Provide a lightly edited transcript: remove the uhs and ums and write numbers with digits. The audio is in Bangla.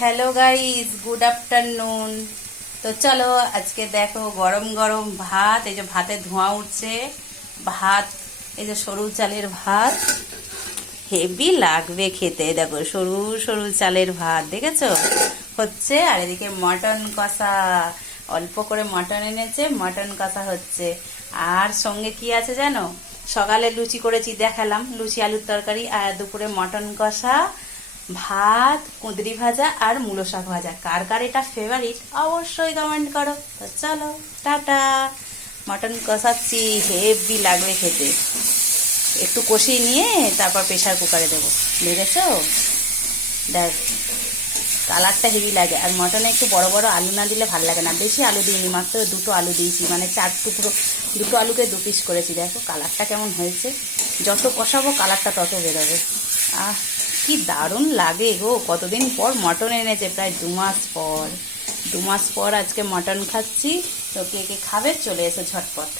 Hello guys, good afternoon. তো চলো আজকে দেখো গরম গরম ভাত, এই যে ভাতে ধোঁয়া উঠছে। ভাত, এই যে সরু চালের ভাত, হেভি লাগবে খেতে। দেখো সরু সরু চালের ভাত দেখেছো হচ্ছে। আর এদিকে মটন কষা, অল্প করে মটন এনেছে, মটন কষা হচ্ছে। আর সঙ্গে কি আছে জানো? সকালে লুচি করেছি, দেখালাম, লুচি আলুর তরকারি। আর দুপুরে মটন কষা, ভাত, কুঁদরি ভাজা আর মূলো শাক ভাজা। কার কার এটা ফেভারিট অবশ্যই কমেন্ট করো। তো চলো টাটা। মটন কষাচ্ছি, হেভি লাগবে খেতে। একটু কষিয়ে নিয়ে তারপর প্রেশার কুকারে দেবো, দেখেছো? দেখ, কালারটা হেভি লাগে। আর মটনে একটু বড় বড় আলু না দিলে ভালো লাগে না। বেশি আলু দিইনি, মাত্র দুটো আলু দিয়েছি, মানে 4 টুকরো, দুটো আলুকে 2 পিস করেছি। দেখো কালারটা কেমন হয়েছে। যত কষাবো কালারটা তত বেরোবে। আহ, কি দারুণ লাগে গো। কতদিন পর মটন এনেছে, প্রায় 2 মাস পর। 2 মাস পর আজকে মটন খাচ্ছি। তো কে কে খাবে চলে এসো ঝটপট।